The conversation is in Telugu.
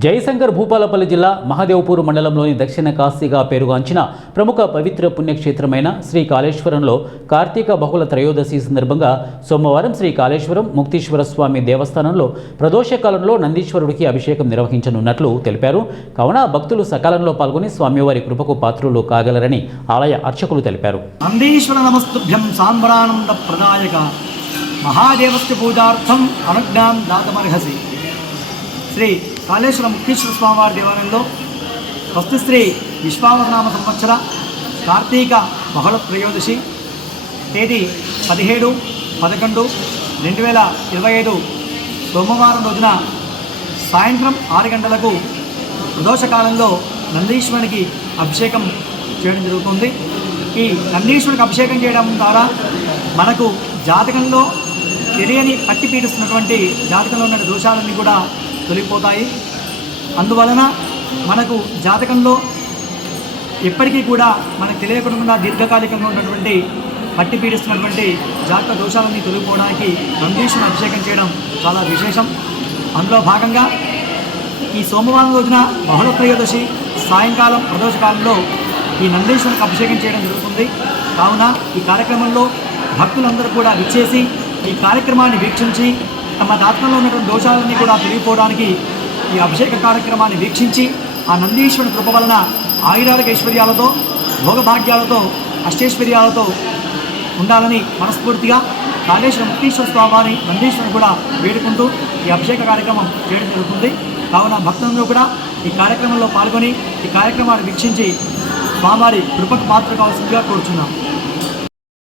జయశంకర్ భూపాలపల్లి జిల్లా మహదేవ్పూర్ మండలంలోని దక్షిణ కాశీగా పేరుగాంచిన ప్రముఖ పవిత్ర పుణ్యక్షేత్రమైన శ్రీ కాళేశ్వరంలో కార్తీక బహుళ త్రయోదశి సందర్భంగా సోమవారం శ్రీ కాళేశ్వరం ముక్తీశ్వర స్వామి దేవస్థానంలో ప్రదోషకాలంలో నందీశ్వరుడికి అభిషేకం నిర్వహించనున్నట్లు తెలిపారు. కావున భక్తులు సకాలంలో పాల్గొని స్వామివారి కృపకు పాత్రులు కాగలరని ఆలయ అర్చకులు తెలిపారు. నందీశ్వర నమస్తుభ్యం సాంబ్రానంద ప్రదాయక మహాదేవస్య పూజార్థం అనుజ్ఞాం దాతమర్హసి. శ్రీ కాళేశ్వర ముక్తీశ్వర స్వామివారి దేవాలయంలో శ్రీ విశ్వావసనామ సంవత్సర కార్తీక బహుళ త్రయోదశి తేదీ 17/11/2025 సోమవారం రోజున సాయంత్రం 6 గంటలకు ప్రదోషకాలంలో నందీశ్వరునికి అభిషేకం చేయడం జరుగుతుంది. ఈ నందీశ్వరునికి అభిషేకం చేయడం ద్వారా మనకు జాతకంలో తెలియని పట్టి పీడిస్తున్నటువంటి జాతకంలో ఉన్న దోషాలన్నీ కూడా తొలగిపోతాయి. అందువలన మనకు జాతకంలో ఎప్పటికీ కూడా మనకు తెలియకుండా దీర్ఘకాలికంగా ఉన్నటువంటి పట్టి పీడిస్తున్నటువంటి జాతక దోషాలన్నీ తొలగిపోవడానికి నందీశ్వరుని అభిషేకం చేయడం చాలా విశేషం. అందులో భాగంగా ఈ సోమవారం రోజున బహుళ త్రయోదశి సాయంకాలం ప్రదోషకాలంలో ఈ నందీశ్వరునికి అభిషేకం చేయడం జరుగుతుంది. కావున ఈ కార్యక్రమంలో భక్తులందరూ కూడా విచ్చేసి ఈ కార్యక్రమాన్ని వీక్షించి తమ జాతకంలో ఉన్నటువంటి దోషాలన్నీ కూడా తొలగిపోవడానికి ఈ అభిషేక కార్యక్రమాన్ని వీక్షించి ఆ నందీశ్వరుని కృప వలన ఆయురారోగ్య ఐశ్వర్యాలతో భోగభాగ్యాలతో అష్టైశ్వర్యాలతో ఉండాలని మనస్ఫూర్తిగా కాళేశ్వర ముక్తీశ్వర స్వామిని నందీశ్వరుని కూడా వేడుకుంటూ ఈ అభిషేక కార్యక్రమం చేయడం జరుగుతుంది. కావున భక్తులందరూ కూడా ఈ కార్యక్రమంలో పాల్గొని ఈ కార్యక్రమాన్ని వీక్షించి స్వామివారి కృపకు పాత్ర కావాల్సిందిగా కోరుచున్నాం.